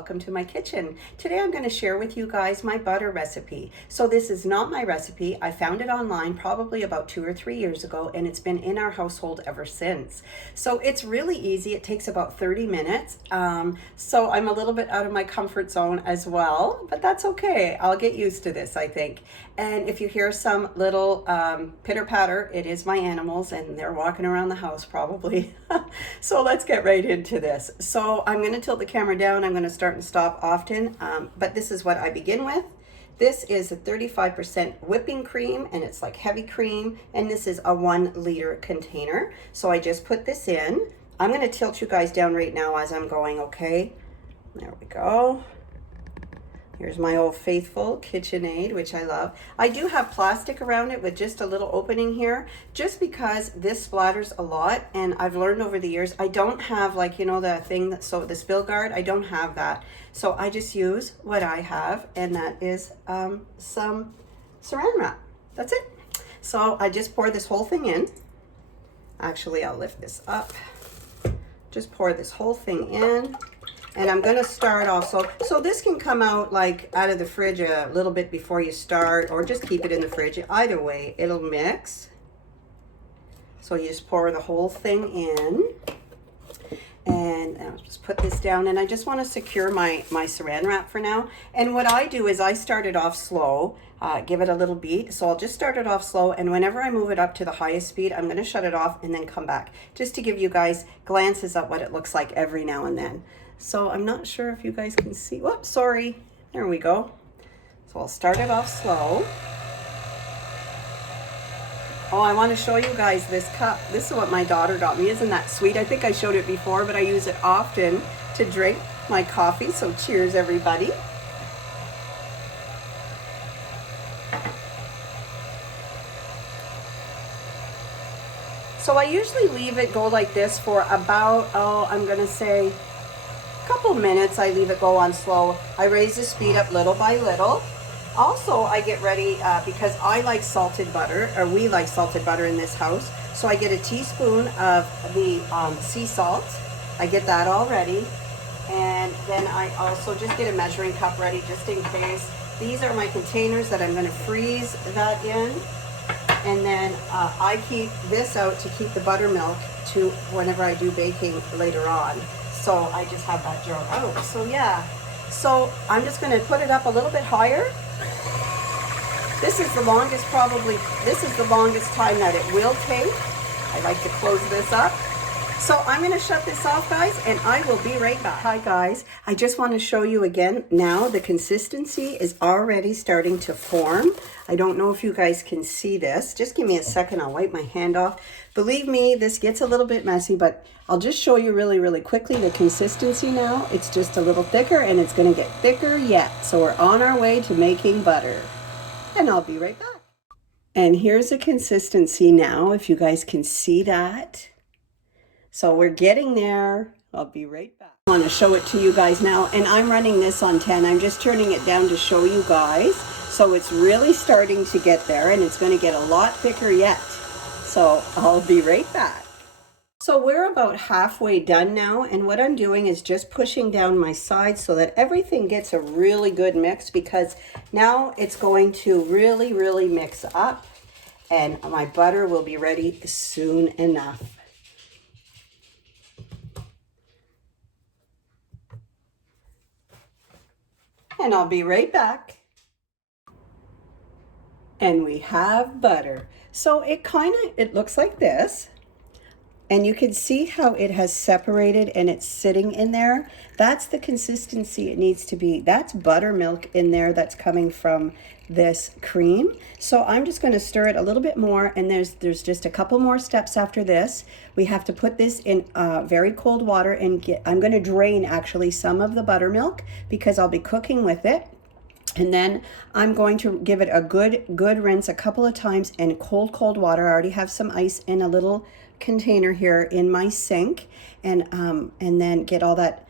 welcome to my kitchen. Today I'm going to share with you guys my butter recipe. So this is not my recipe. I found it online probably about 2 or 3 years ago, and it's been in our household ever since. So it's really easy. It takes about 30 minutes. So I'm a little bit out of my comfort zone as well, but that's okay. I'll get used to this, I think. And if you hear some little pitter patter, it is my animals and they're walking around the house probably. So let's get right into this. So I'm going to tilt the camera down. I'm going to start and stop often, but this is what I begin with. This is a 35% whipping cream, and it's like heavy cream, and this is a 1 liter container. So I just put this in. I'm going to tilt you guys down right now as I'm going, okay? There we go. Here's my old faithful KitchenAid, which I love. I do have plastic around it with just a little opening here, just because this splatters a lot, and I've learned over the years, I don't have, like, you know, the thing that, so the spill guard, I don't have that. So I just use what I have, and that is some saran wrap. That's it. So I just pour this whole thing in. Actually, I'll lift this up. Just pour this whole thing in. And I'm going to start also, so this can come out like out of the fridge a little bit before you start, or just keep it in the fridge. Either way, it'll mix. So you just pour the whole thing in. And I'll just put this down, and I just want to secure my saran wrap for now. And what I do is I start it off slow, give it a little beat. So I'll just start it off slow, and whenever I move it up to the highest speed, I'm going to shut it off and then come back, just to give you guys glances at what it looks like every now and then. So I'm not sure if you guys can see. Whoops, sorry. There we go. So I'll start it off slow. Oh, I want to show you guys this cup. This is what my daughter got me. Isn't that sweet? I think I showed it before, but I use it often to drink my coffee. So cheers, everybody. So I usually leave it go like this for about, I'm going to say, couple minutes. I leave it go on slow. I raise the speed up little by little. Also, I get ready because I like salted butter, or we like salted butter in this house. So I get a teaspoon of the sea salt. I get that all ready. And then I also just get a measuring cup ready just in case. These are my containers that I'm going to freeze that in. And then I keep this out to keep the buttermilk to whenever I do baking later on. So I just have that jar out. So yeah, so I'm just going to put it up a little bit higher. This is the longest time that it will take. I like to close this up. So I'm going to shut this off, guys, and I will be right back. Hi guys, I just want to show you again now the consistency is already starting to form. I don't know if you guys can see this. Just give me a second, I'll wipe my hand off. Believe me, this gets a little bit messy, but I'll just show you really quickly the consistency now. It's just a little thicker, and it's going to get thicker yet. So we're on our way to making butter, and I'll be right back. And here's the consistency now, if you guys can see that. So we're getting there. I'll be right back. I want to show it to you guys now, and I'm running this on 10. I'm just turning it down to show you guys. So it's really starting to get there, and it's going to get a lot thicker yet. So I'll be right back. So we're about halfway done now, and what I'm doing is just pushing down my sides so that everything gets a really good mix, because now it's going to really mix up, and my butter will be ready soon enough. And I'll be right back. And we have butter. So it looks like this. And you can see how it has separated and it's sitting in there. That's the consistency it needs to be. That's buttermilk in there that's coming from this cream. So I'm just going to stir it a little bit more, and there's just a couple more steps after this. We have to put this in very cold water, and I'm going to drain actually some of the buttermilk because I'll be cooking with it. And then I'm going to give it a good rinse a couple of times in cold water. I already have some ice in a little container here in my sink, and then get all that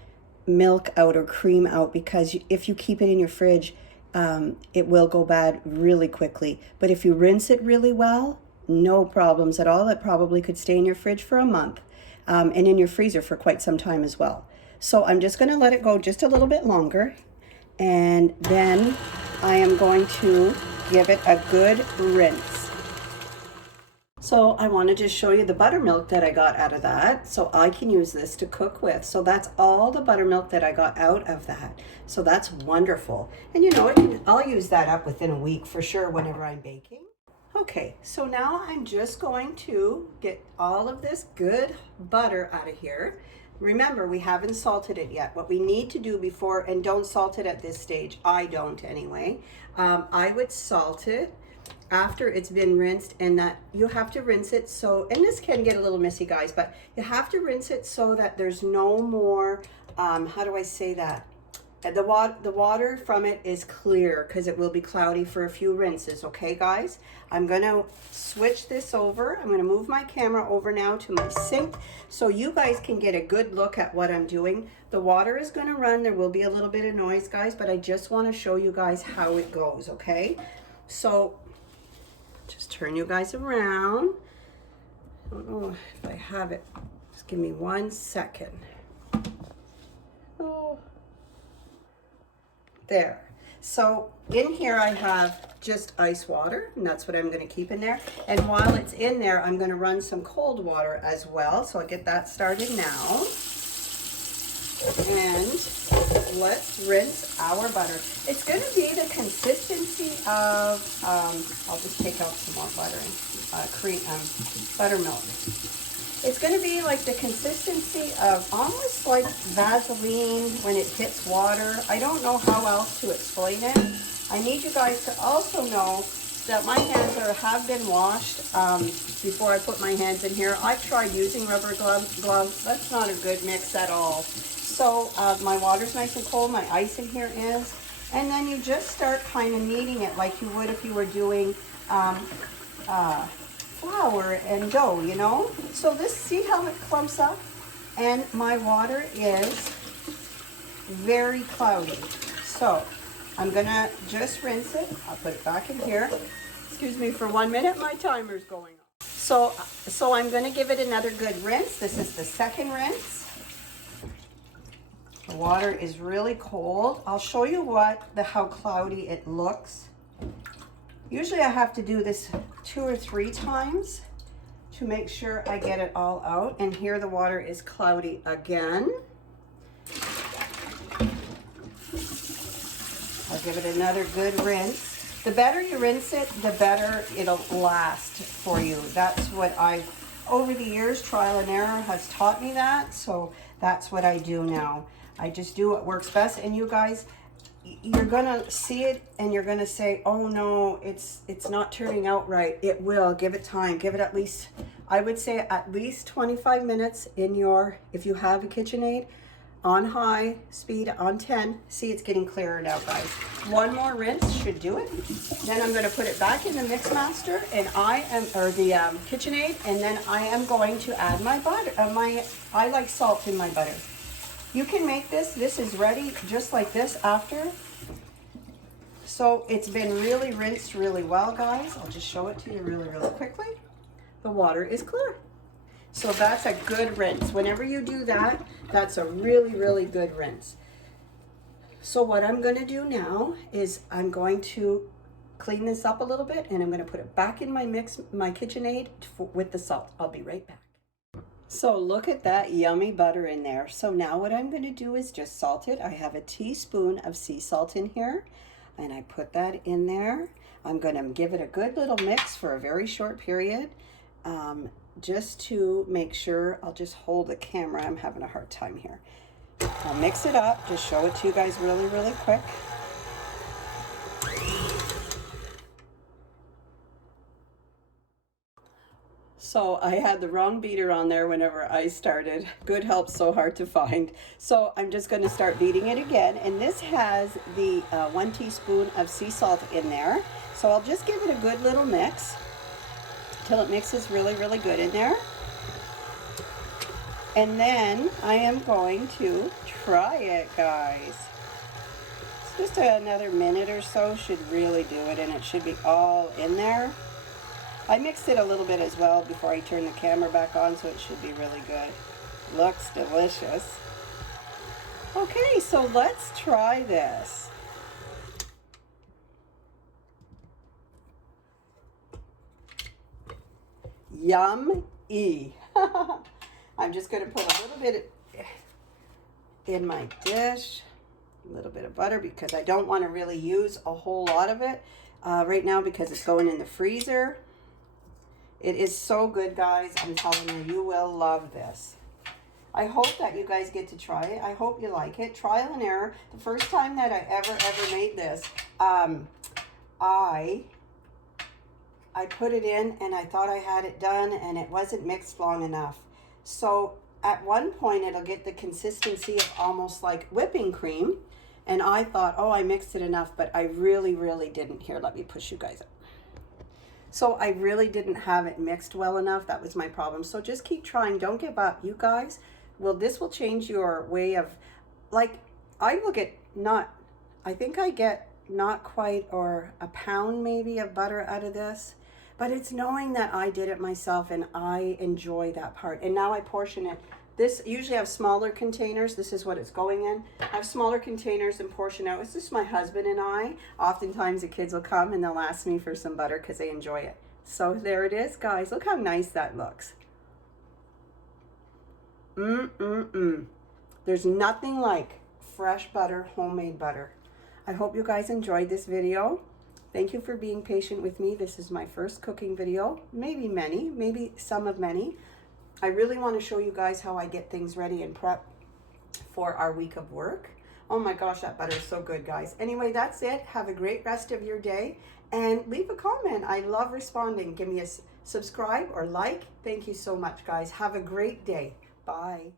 milk out or cream out, because if you keep it in your fridge, it will go bad really quickly. But if you rinse it really well, no problems at all. It probably could stay in your fridge for a month, and in your freezer for quite some time as well. So I'm just going to let it go just a little bit longer, and then I am going to give it a good rinse. So I want to just show you the buttermilk that I got out of that, so I can use this to cook with. So that's all the buttermilk that I got out of that. So that's wonderful. And you know, I'll use that up within a week for sure whenever I'm baking. Okay, so now I'm just going to get all of this good butter out of here. Remember, we haven't salted it yet. What we need to do before, and don't salt it at this stage, I don't anyway, I would salt it after it's been rinsed, and that you have to rinse it so, and this can get a little messy guys, but you have to rinse it so that there's no more, how do I say that? The water from it is clear, because it will be cloudy for a few rinses, okay guys? I'm gonna switch this over. I'm gonna move my camera over now to my sink so you guys can get a good look at what I'm doing. The water is gonna run. There will be a little bit of noise guys, but I just wanna show you guys how it goes, okay? So just turn you guys around. I don't know if I have it. Just give me 1 second. Oh. There. So in here I have just ice water, and that's what I'm going to keep in there. And while it's in there, I'm going to run some cold water as well. So I'll get that started now. And let's rinse our butter. It's going to be the consistency of, I'll just take out some more butter, buttermilk. It's going to be like the consistency of almost like Vaseline when it hits water. I don't know how else to explain it. I need you guys to also know that my hands have been washed before I put my hands in here. I've tried using rubber gloves. That's not a good mix at all. So my water's nice and cold. My ice in here is. And then you just start kind of kneading it like you would if you were doing flour and dough, you know? So this, see how it clumps up? And my water is very cloudy. So I'm gonna just rinse it. I'll put it back in here. Excuse me for 1 minute, my timer's going off. So I'm gonna give it another good rinse. This is the second rinse. The water is really cold. I'll show you how cloudy it looks. Usually I have to do this 2 or 3 times to make sure I get it all out. And here the water is cloudy again. I'll give it another good rinse. The better you rinse it, the better it'll last for you. That's what over the years, trial and error has taught me that. So that's what I do now. I just do what works best. And you guys, you're gonna see it and you're gonna say, oh no, it's not turning out right. It will. Give it time. Give it at least, I would say at least 25 minutes in your, if you have a KitchenAid, on high speed, on 10. See, it's getting clearer now, guys. One more rinse should do it. Then I'm gonna put it back in the Mix Master, and the KitchenAid, and then I am going to add my butter. I like salt in my butter. You can make this is ready just like this after. So it's been really rinsed really well, guys. I'll just show it to you really, really quickly. The water is clear. So that's a good rinse. Whenever you do that, that's a really, really good rinse. So what I'm gonna do now is I'm going to clean this up a little bit, and I'm gonna put it back in my KitchenAid with the salt. I'll be right back. So look at that yummy butter in there. So now what I'm going to do is just salt it. I have a teaspoon of sea salt in here, and I put that in there. I'm going to give it a good little mix for a very short period, just to make sure. I'll just hold the camera. I'm having a hard time here. I'll mix it up, just show it to you guys really, really quick. So I had the wrong beater on there whenever I started. Good help's so hard to find. So I'm just going to start beating it again. And this has the 1 teaspoon of sea salt in there. So I'll just give it a good little mix till it mixes really, really good in there. And then I am going to try it, guys. It's just another minute or so should really do it, and it should be all in there. I mixed it a little bit as well before I turned the camera back on, so it should be really good. Looks delicious. Okay, so let's try this. Yum-y. I'm just going to put a little bit in my dish, a little bit of butter, because I don't want to really use a whole lot of it right now because it's going in the freezer. It is so good, guys. I'm telling you, you will love this. I hope that you guys get to try it. I hope you like it. Trial and error. The first time that I ever made this, I put it in and I thought I had it done and it wasn't mixed long enough. So at one point it'll get the consistency of almost like whipping cream. And I thought, oh, I mixed it enough, but I really didn't. Here, let me push you guys up. So I really didn't have it mixed well enough. That was my problem. So just keep trying. Don't give up, you guys. Well, this will change your way of, like, I will get I think I get not quite or a pound maybe of butter out of this. But it's knowing that I did it myself and I enjoy that part. And now I portion it. This usually have smaller containers. This is what it's going in. I have smaller containers and portion out. It's just my husband and I. Oftentimes the kids will come and they'll ask me for some butter because they enjoy it. So there it is, guys. Look how nice that looks. There's nothing like fresh butter, homemade butter. I hope you guys enjoyed this video. Thank you for being patient with me. This is my first cooking video. Maybe many, maybe some of many. I really want to show you guys how I get things ready and prep for our week of work. Oh my gosh, that butter is so good, guys. Anyway, that's it. Have a great rest of your day and leave a comment. I love responding. Give me a subscribe or like. Thank you so much, guys. Have a great day. Bye.